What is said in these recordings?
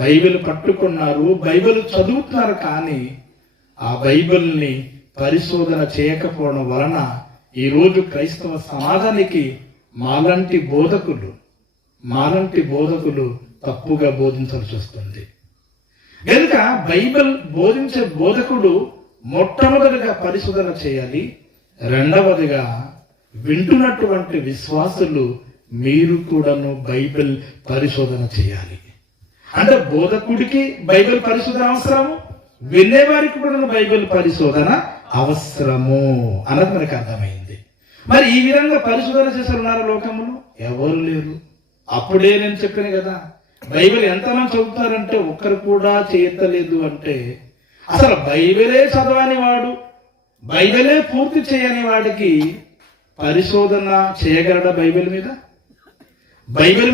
Bible పట్టుకున్నారు, Bible చదువుతున్నారు, కానీ ఆ బైబిల్ని పరిశోధన చేయకపోవడం వలన ఈరోజు క్రైస్తవ సమాజానికి మాలాంటి బోధకులు తప్పుగా బోధించాల్సి వస్తుంది. కనుక బైబిల్ బోధించే బోధకుడు మొట్టమొదటిగా పరిశోధన చేయాలి. రెండవదిగా వింటున్నటువంటి విశ్వాసులు మీరు కూడాను బైబిల్ పరిశోధన చేయాలి. అంటే బోధకుడికి బైబిల్ పరిశోధన అవసరము, వినేవారికి కూడా బైబిల్ పరిశోధన అవసరము అన్నది మనకు అర్థమైంది. మరి ఈ విధంగా పరిశోధన చేసే ఉన్నారు లోకంలో? ఎవరు లేరు. అప్పుడే నేను చెప్పాను కదా, బైబిల్ ఎంతమంది చదువుతారంటే ఒక్కరు కూడా చేయలేదు. అంటే అసలు బైబిలే చదవని వాడు, బైబిలే పూర్తి చేయని వాడికి పరిశోధన చేయగలడా? బైబిల్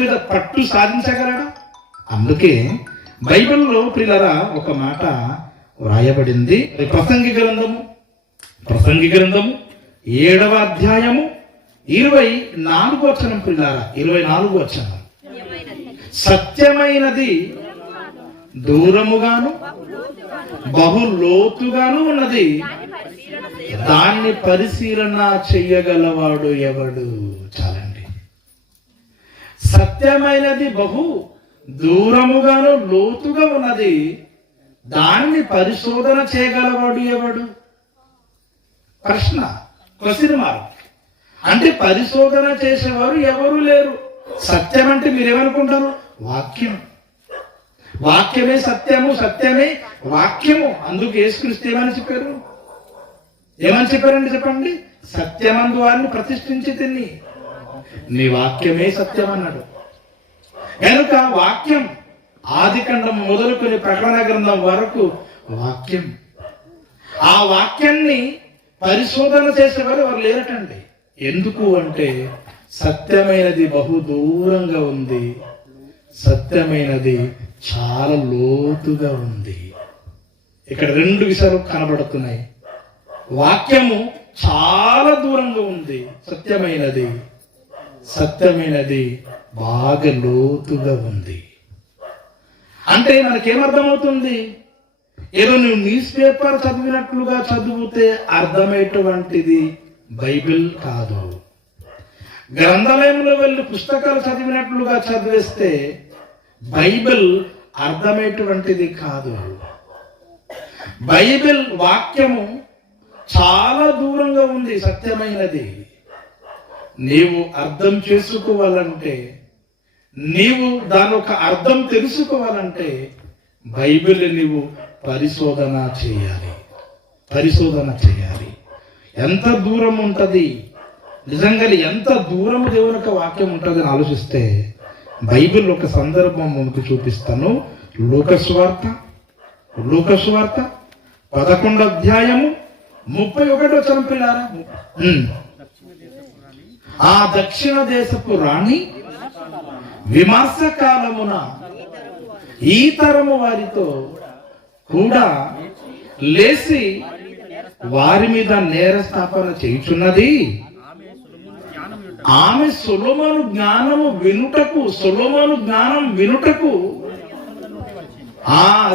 మీద పట్టు సాధించగలడా? అందుకే బైబిల్లో ప్రియులారా ఒక మాట వ్రాయబడింది. ప్రసంగి గ్రంథము 7వ అధ్యాయము 24వ వచనం ప్రియులారా, 24వ వచనం. సత్యమైనది దూరముగాను బహు లోతుగాను ఉన్నది, దాన్ని పరిశీలన చెయ్యగలవాడు ఎవడు? చాలండి. సత్యమైనది బహు దూరముగాను లోతుగా ఉన్నది, దాన్ని పరిశోధన చేయగలవాడు ఎవడు? Question mark. అంటే పరిశోధన చేసేవారు ఎవరు లేరు. సత్యం అంటే మీరేమనుకుంటారు? వాక్యమే సత్యము, సత్యమే వాక్యము. అందుకు యేసుక్రీస్తు ఏమని చెప్పారండి చెప్పండి? సత్యమందు వారిని ప్రతిష్ఠించి తిని నీ వాక్యమే సత్యం అన్నాడు. కనుక వాక్యం ఆదికాండం మొదలుకొని ప్రకటన గ్రంథం వరకు వాక్యం. ఆ వాక్యాన్ని పరిశోధన చేసేవారు ఎవరు లేరటండి. ఎందుకు అంటే సత్యమైనది బహు దూరంగా ఉంది, సత్యమైనది చాలా లోతుగా ఉంది. ఇక్కడ రెండు విషయాలు కనబడుతున్నాయి. వాక్యము చాలా దూరంగా ఉంది, సత్యమైనది బాగా లోతుగా ఉంది. అంటే మనకేమర్థమవుతుంది? ఏదో నువ్వు న్యూస్ పేపర్ చదివినట్లుగా చదివితే అర్థమయ్యేటువంటిది బైబిల్ కాదు. గ్రంథాలయంలో వెళ్ళి పుస్తకాలు చదివినట్లుగా చదివేస్తే బైబిల్ అర్థమయ్యేటువంటిది కాదు. బైబిల్ వాక్యము చాలా దూరంగా ఉంది, సత్యమైనది. నీవు అర్థం చేసుకోవాలంటే, నీవు దాని ఒక అర్థం తెలుసుకోవాలంటే బైబిల్ నీవు పరిశోధన చేయాలి. ఎంత దూరం ఉంటుంది నిజంగా, ఎంత దూరం దేవుని యొక్క వాక్యం ఉంటుంది అని ఆలోచిస్తే బైబిల్ ఒక సందర్భం మనకు చూపిస్తాను. లూకాసు వార్త 11వ అధ్యాయము 31వ వచనం పిల్లారా. ఆ దక్షిణ దేశపు రాణి విమర్శ కాలమున ఈ తరము వారితో కూడా లేచి వారి మీద నేర స్థాపన చేయుచున్నది. ఆమె సొలొమోను జ్ఞానం వినుటకు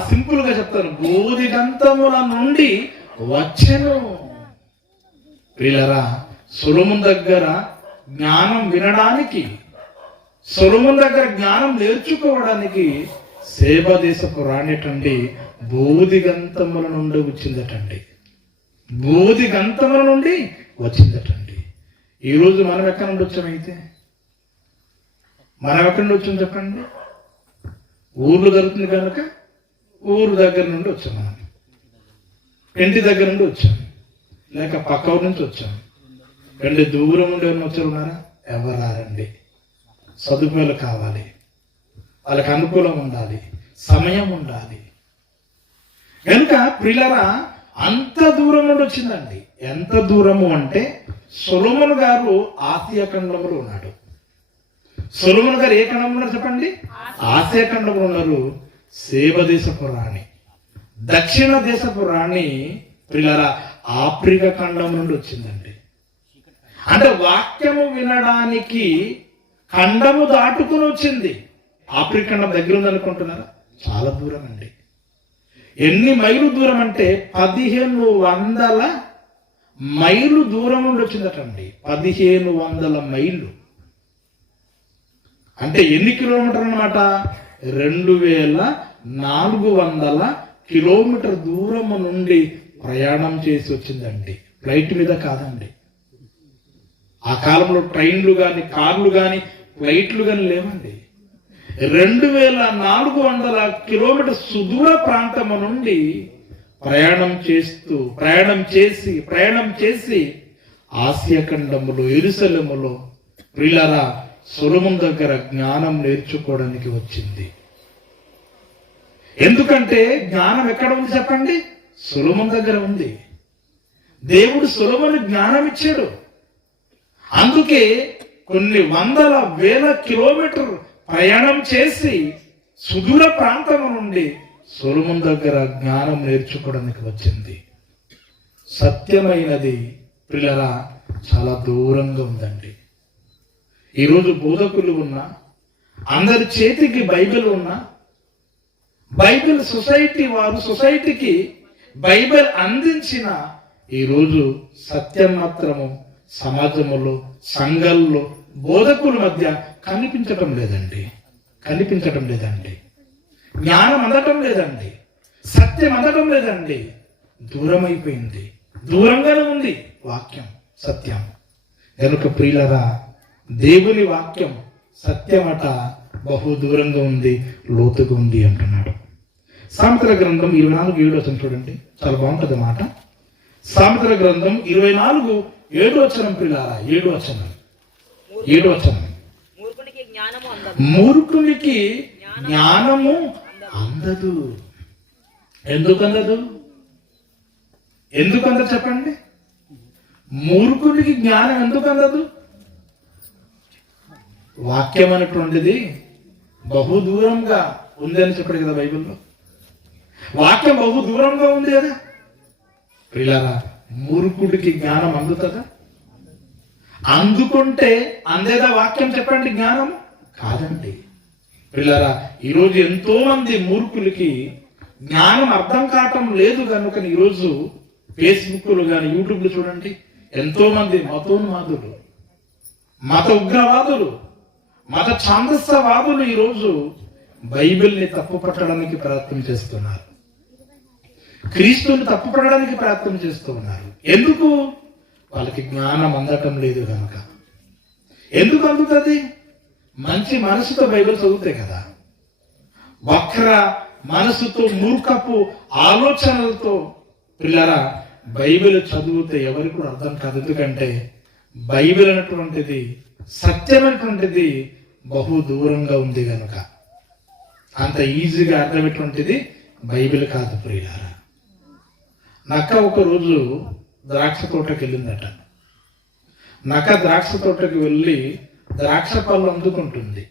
సింపుల్ గా చెప్తాను, బోధి గంతముల నుండి వచ్చెను. ప్రియులారా, సొలొమోను దగ్గర జ్ఞానం వినడానికి, సొలొమోను దగ్గర జ్ఞానం నేర్చుకోవడానికి సేబా దేశపు రాణిటండి బోధి గంతముల నుండి వచ్చిందటండి. ఈరోజు మనం ఎక్కడి నుండి వచ్చామైతే? మనం ఎక్కడి నుండి వచ్చాం చెప్పండి? ఊర్లో జరుగుతుంది కనుక ఊరు దగ్గర నుండి వచ్చాం, మనం ఇంటి దగ్గర నుండి వచ్చాం, లేక పక్క ఊరు నుంచి వచ్చాం. రెండు దూరం నుండి ఎవరిని వచ్చారున్నారా? ఎవరారండి. సదుపాయాలు కావాలి, వాళ్ళకి అనుకూలం ఉండాలి, సమయం ఉండాలి. కనుక ప్రియులారా, అంత దూరం నుండి వచ్చిందండి. ఎంత దూరము అంటే సొలొమోను గారు ఆసియా ఖండంలో ఉన్నాడు. సొలొమోను గారు ఏ ఖండంలో ఉన్నారు చెప్పండి? ఆసియా ఖండంలో ఉన్నారు. సేబా దేశపు రాణి, దక్షిణ దేశపు రాణి ప్రియులారా ఆఫ్రికా ఖండం నుండి వచ్చిందండి. అంటే వాక్యము వినడానికి ఖండము దాటుకుని వచ్చింది. ఆఫ్రికా ఖండం దగ్గర ఉందనుకుంటున్నారా? చాలా దూరం అండి. ఎన్ని మైలు దూరం అంటే 1500 మైలు దూరం నుండి వచ్చిందటండి. 1500 మైళ్ళు అంటే ఎన్ని కిలోమీటర్లు అన్నమాట? 2400 కిలోమీటర్ దూరం నుండి ప్రయాణం చేసి వచ్చిందండి. ఫ్లైట్ మీద కాదండి. ఆ కాలంలో ట్రైన్లు కానీ, కార్లు కానీ, ఫ్లైట్లు కానీ లేవండి. 2400 కిలోమీటర్ సుదూర ప్రాంతం నుండి ప్రయాణం చేసి ఆసియా ఖండములో యెరూషలేములో ప్రియులారా సొలొమోను దగ్గర జ్ఞానం నేర్చుకోవడానికి వచ్చింది. ఎందుకంటే జ్ఞానం ఎక్కడ ఉంది చెప్పండి? సొలొమోను దగ్గర ఉంది. దేవుడు సొలొమోను జ్ఞానం ఇచ్చాడు. అందుకే కొన్ని 100,000 కిలోమీటర్ ప్రయాణం చేసి సుదూర ప్రాంతం నుండి సొలొమోను దగ్గర జ్ఞానం నేర్చుకోవడానికి వచ్చింది. సత్యమైనది ప్రియులారా చాలా దూరంగా ఉందండి. ఈరోజు బోధకులు ఉన్నా, అందరి చేతికి బైబిల్ ఉన్నా, బైబిల్ సొసైటీకి బైబిల్ అందించిన ఈరోజు సత్యం మాత్రము సమాజంలో, సంఘాల్లో బోధకుల మధ్య కనిపించటం లేదండి. జ్ఞానం అందటం లేదండి. సత్యం అందటం లేదండి. దూరం అయిపోయింది. దూరంగానే ఉంది వాక్యం, సత్యం. కనుక ప్రియులారా దేవుని వాక్యం సత్యమట బహు దూరంగా ఉంది, లోతుగా ఉంది అంటున్నాడు. సామెతల గ్రంథం 24:7 చూడండి, చాలా బాగుంటుంది మాట. సామెతల గ్రంథం 24:7 ప్రియులారా, 7 వచనం. మూర్ఖునికి జ్ఞానము అందదు. ఎందుకు అందదు చెప్పండి? మూర్ఖునికి జ్ఞానం ఎందుకు అందదు? వాక్యం అనేటువంటిది బహు దూరంగా ఉంది అని చెప్పాడు కదా బైబిల్లో. వాక్యం బహు దూరంగా ఉంది కదా ప్రియులారా. మూర్ఖుడికి జ్ఞానం అందుతుందా? అందుకుంటే అందేదా వాక్యం చెప్పండి? జ్ఞానం కాదండి ప్రియులారా. ఈరోజు ఎంతో మంది మూర్ఖులకి జ్ఞానం అర్థం కావటం లేదు కనుక ఈరోజు ఫేస్బుక్లు కానీ, యూట్యూబ్లు చూడండి, ఎంతో మంది మతోన్మాదులు, మత ఉగ్రవాదులు, మత ఛాందస్యవాదులు ఈరోజు బైబిల్ని తప్పు పట్టడానికి ప్రయత్నం చేస్తున్నారు. క్రీస్తుని తప్పు పట్టడానికి ప్రయత్నం చేస్తూ ఉన్నారు. ఎందుకు? వాళ్ళకి జ్ఞానం అందటం లేదు కనుక. ఎందుకు అందుతుంది? మంచి మనసుతో బైబిల్ చదివితే కదా. వక్ర మనసుతో, మూర్ఖపు ఆలోచనలతో పిల్లరా బైబిల్ చదివితే ఎవరికి కూడా అర్థం కాదు. ఎందుకంటే బైబిల్ అనేటువంటిది, సత్యమైనటువంటిది బహు దూరంగా ఉంది కనుక అంత ఈజీగా అర్థమయ్యేటువంటిది బైబిల్ కాదు ప్రియులారా. నక్క ఒకరోజు ద్రాక్ష తోటకి వెళ్ళిందట. నక్క ద్రాక్ష తోటకి వెళ్ళి ద్రాక్ష పళ్ళు అందుకుంటుంది.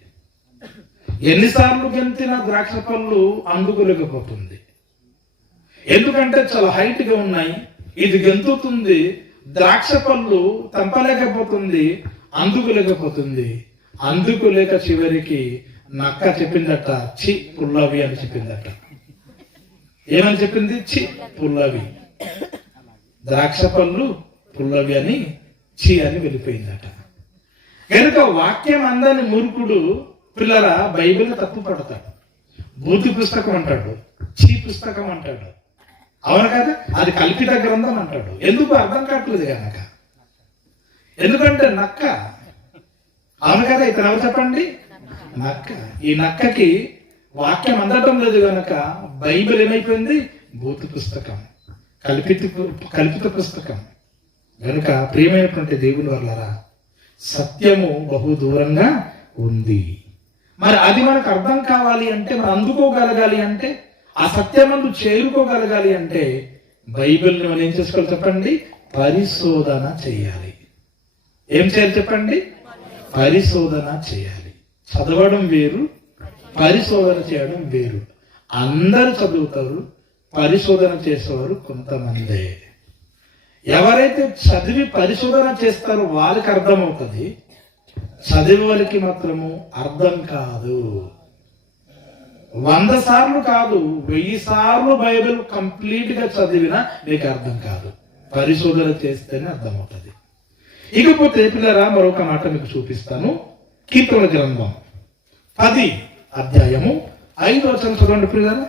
ఎన్నిసార్లు గెంతినా ద్రాక్ష పళ్ళు అందుకోలేకపోతుంది. ఎందుకంటే చాలా హైట్ గా ఉన్నాయి. ఇది గెంతుతుంది, ద్రాక్ష పళ్ళు తెంపలేకపోతుంది, అందుకోలేక చివరికి నక్క చెప్పిందట, చి పుల్లవి అని చెప్పిందట. ఏమని చెప్పింది? చి పుల్లవి. ద్రాక్ష పళ్ళు పుల్లవి అని చి అని వెళ్ళిపోయిందట. కనుక వాక్యం అందని మూర్ఖుడు పిల్లరా బైబిల్ తప్పు పడతాడు. బూతి పుస్తకం అంటాడు, చీ పుస్తకం అంటాడు. అవును కదా? అది కల్పిత గ్రంథం అంటాడు. ఎందుకు? అర్థం కావట్లేదు కనుక. ఎందుకంటే నక్క. అవును కదా? ఇతను ఎవరు చెప్పండి? నక్క. ఈ నక్కకి వాక్యం అందటం లేదు కనుక బైబిల్ ఏమైపోయింది? బూతి పుస్తకం, కల్పిత పుస్తకం. కనుక ప్రియమైనటువంటి దేవుని వల్లరా సత్యము బహు దూరంగా ఉంది. మరి అది మనకు అర్థం కావాలి అంటే, మనం అందుకోగలగాలి అంటే, ఆ సత్యమందు చేరుకోగలగాలి అంటే బైబిల్ని మనం ఏం చేసుకోవాలి చెప్పండి? పరిశోధన చేయాలి. ఏం చేయాలి చెప్పండి? పరిశోధన చేయాలి. చదవడం వేరు, పరిశోధన చేయడం వేరు. అందరూ చదువుతారు, పరిశోధన చేసేవారు కొంతమందే. ఎవరైతే చదివి పరిశోధన చేస్తారో వాళ్ళకి అర్థమవుతుంది, చదివే వాళ్ళకి మాత్రము అర్థం కాదు. 100 సార్లు కాదు, 1000 సార్లు బైబిల్ కంప్లీట్ గా చదివినా నీకు అర్థం కాదు. పరిశోధన చేస్తేనే అర్థమవుతుంది. ఇకపోతే పిల్లరా మరొక మాట మీకు చూపిస్తాను. కీర్తన గ్రంథం 10 అధ్యాయము 5వ వచనం చదవండి పిల్లరా.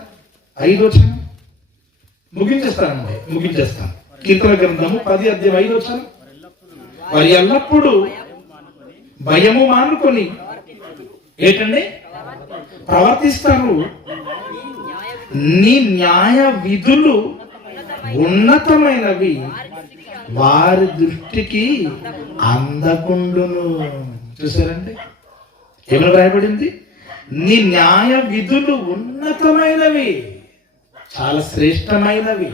5వ వచనం ముగించేస్తాను. కీర్తన గ్రంథము 10 అధ్యాయం 5వ వచనం. వారు ఎల్లప్పుడూ భయము మానుకొని ఏంటండి ప్రవర్తిస్తారు. నీ న్యాయ విధులు ఉన్నతమైనవి, వారి దృష్టికి అందకుండును. చూసారండి ఏమని రాయబడింది? నీ న్యాయ విధులు ఉన్నతమైనవి, చాలా శ్రేష్టమైనవి,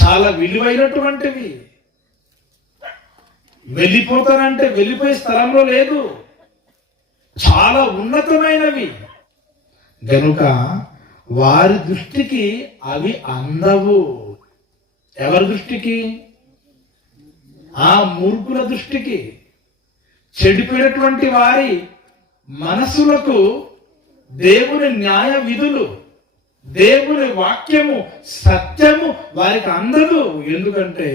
చాలా విలువైనటువంటివి. వెళ్ళిపోతానంటే వెళ్ళిపోయే స్థలంలో లేదు, చాలా ఉన్నతమైనవి గనుక వారి దృష్టికి అవి అందవు. ఎవరి దృష్టికి? ఆ మూర్ఖుల దృష్టికి, చెడిపోయినటువంటి వారి మనసులకు దేవుని న్యాయ విధులు, దేవుని వాక్యము, సత్యము వారికి అందదు. ఎందుకంటే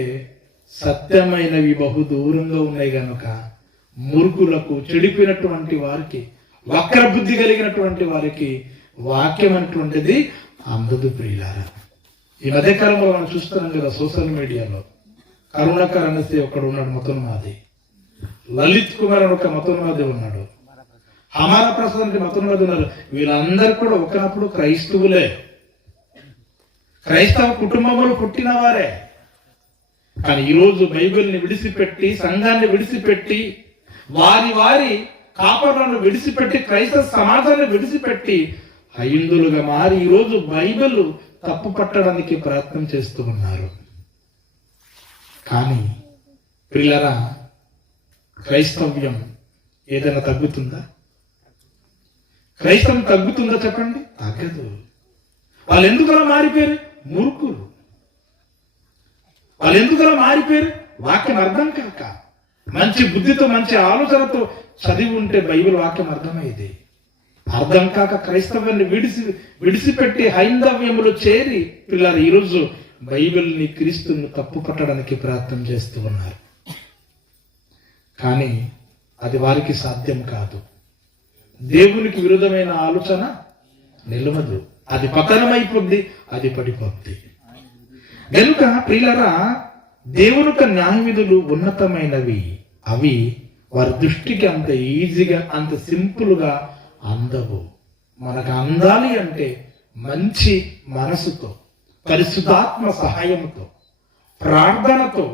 సత్యమైనవి బహు దూరంగా ఉన్నాయి కనుక మూర్ఖులకు, చెడిపోయినటువంటి వారికి, వక్ర బుద్ధి కలిగినటువంటి వారికి వాక్యం అనేటువంటిది అందదు. ప్రియులారా, ఈ మధ్యకాలంలో మనం చూస్తున్నాం కదా సోషల్ మీడియాలో. కరుణాకర్ అనేసి ఒకడు ఉన్నాడు, మతోన్మాది. లలిత్ కుమార్ అని ఒక మతోన్మాది ఉన్నాడు. హమారా ప్రసాద్ అంటే మతోన్మాది ఉన్నారు. వీళ్ళందరూ కూడా ఒకనప్పుడు క్రైస్తవులే, క్రైస్తవ కుటుంబంలో పుట్టిన వారే. కానీ ఈరోజు బైబిల్ని విడిచిపెట్టి, సంఘాన్ని విడిచిపెట్టి, వారి కాపర్లను విడిచిపెట్టి, క్రైస్తవ సమాజాన్ని విడిచిపెట్టి హైందులుగా మారి ఈరోజు బైబిల్ తప్పు పట్టడానికి ప్రయత్నం చేస్తూ ఉన్నారు. కానీ పిల్లరా, క్రైస్తవ్యం ఏదైనా తగ్గుతుందా? క్రైస్తవం తగ్గుతుందా చెప్పండి? తగ్గదు. వాళ్ళు ఎందుకలా మారిపోయారు? మూర్ఖులు. వాళ్ళు ఎందుకలా మారిపోయారు? వాక్యం అర్థం కాక. మంచి బుద్ధితో, మంచి ఆలోచనతో చదివి ఉంటే బైబిల్ వాక్యం అర్థమయ్యేది. అర్థం కాక క్రైస్తవాన్ని విడిచిపెట్టి హైందవ్యములు చేరి పిల్లలు ఈరోజు బైబిల్ని, క్రీస్తుని తప్పు పట్టడానికి ప్రయత్నం చేస్తూ ఉన్నారు. కానీ అది వారికి సాధ్యం కాదు. దేవునికి విరుద్ధమైన ఆలోచన నిలవదు, అది పతనమైపోద్ది, అది పడిపోద్ది. కనుక ప్రియులారా, దేవుని యొక్క న్యాయ విధులు ఉన్నతమైనవి. అవి వారి దృష్టికి అంత ఈజీగా, అంత సింపుల్గా అందవు. మనకు అందాలి అంటే మంచి మనసుతో, పరిశుద్ధాత్మ సహాయంతో, ప్రార్థనతో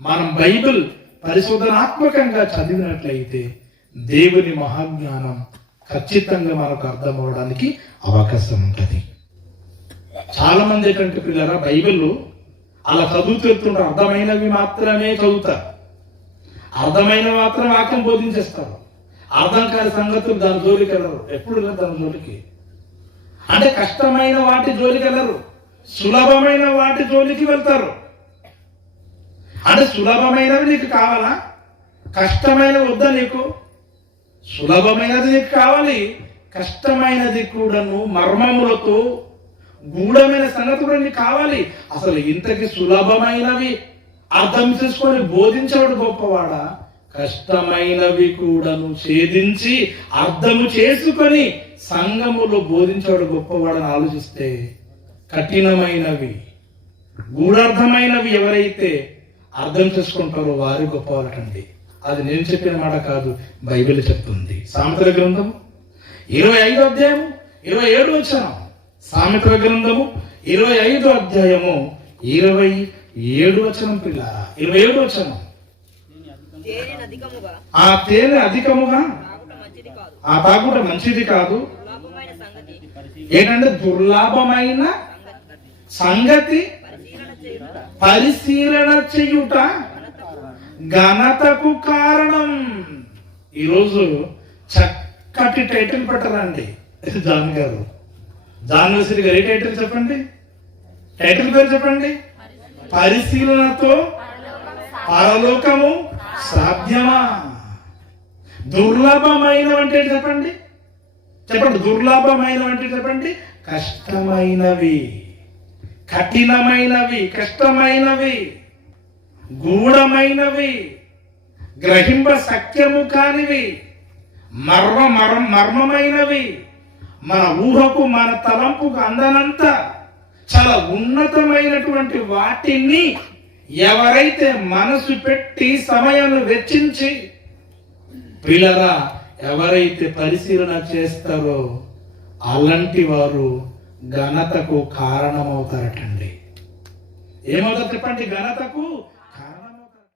మనం బైబిల్ పరిశోధనాత్మకంగా చదివినట్లయితే దేవుని మహాజ్ఞానం ఖచ్చితంగా మనకు అర్థం అవడానికి అవకాశం ఉంటుంది. చాలా మంది ఏంటంటే పిల్లరా, బైబిల్ అలా చదువుతుంటారు, అర్థమైనవి మాత్రమే చదువుతారు, అర్థమైన మాత్రం వాక్యం బోధించేస్తారు. అర్థం కాని సంగతులు దాని జోలికి వెళ్ళరు. ఎప్పుడు దాని జోలికి అంటే కష్టమైన వాటి జోలికి వెళ్ళరు, సులభమైన వాటి జోలికి వెళ్తారు. అంటే సులభమైనవి నీకు కావాలా? కష్టమైనవి వద్దా నీకు? సులభమైనది నీకు కావాలి, కష్టమైనది కూడాను మర్మములతో గూఢమైన సంగతి కూడా నీకు కావాలి. అసలు ఇంతకి సులభమైనవి అర్థం చేసుకొని బోధించేవాడు గొప్పవాడా? కష్టమైనవి కూడాను ఛేదించి అర్థము చేసుకొని సంఘములో బోధించేవాడు గొప్పవాడని ఆలోచిస్తే, కఠినమైనవి, గూఢార్థమైనవి ఎవరైతే అర్థం చేసుకుంటారో వారి గొప్పవాళ్ళండి. అది నేను చెప్పిన మాట కాదు, బైబిల్ చెప్తుంది. సామెతల గ్రంథం 25వ అధ్యాయము 27వ వచనం. సామెతల గ్రంథము 25వ అధ్యాయము 27వ వచనం పిల్లారా, 27వ వచనం. ఆ తేనె అధికముగా ఆ తాగుట మంచిది కాదు. ఏంటంటే దుర్లాభమైన సంగతి పరిశీలన చేయుట ఘనతకు కారణం. ఈరోజు చక్కటి టైటిల్ పెట్టరండి జాన్ గారు, జాన్ వెస్లీ గారు. ఏ టైటిల్ చెప్పండి? టైటిల్ పేరు చెప్పండి. పరిశీలనతో పరలోకము సాధ్యమా? దుర్లభమైన అంటే చెప్పండి. చెప్పండి, దుర్లభమైనవి చెప్పండి, కష్టమైనవి, కఠినమైనవి, కష్టమైనవి, గూఢమైనవి, గ్రహింప సత్యము కానివి, మర్మమైనవి, మన ఊహకు మన తలంపుకు అందనంత చాలా ఉన్నతమైనటువంటి వాటిని ఎవరైతే మనసు పెట్టి సమయాన్ని వెచ్చించి పిల్లరా ఎవరైతే పరిశీలన చేస్తారో అలాంటి వారు ఘనతకు కారణమవుతారటండి. ఏమవుతారు చెప్పండి? ఘనతకు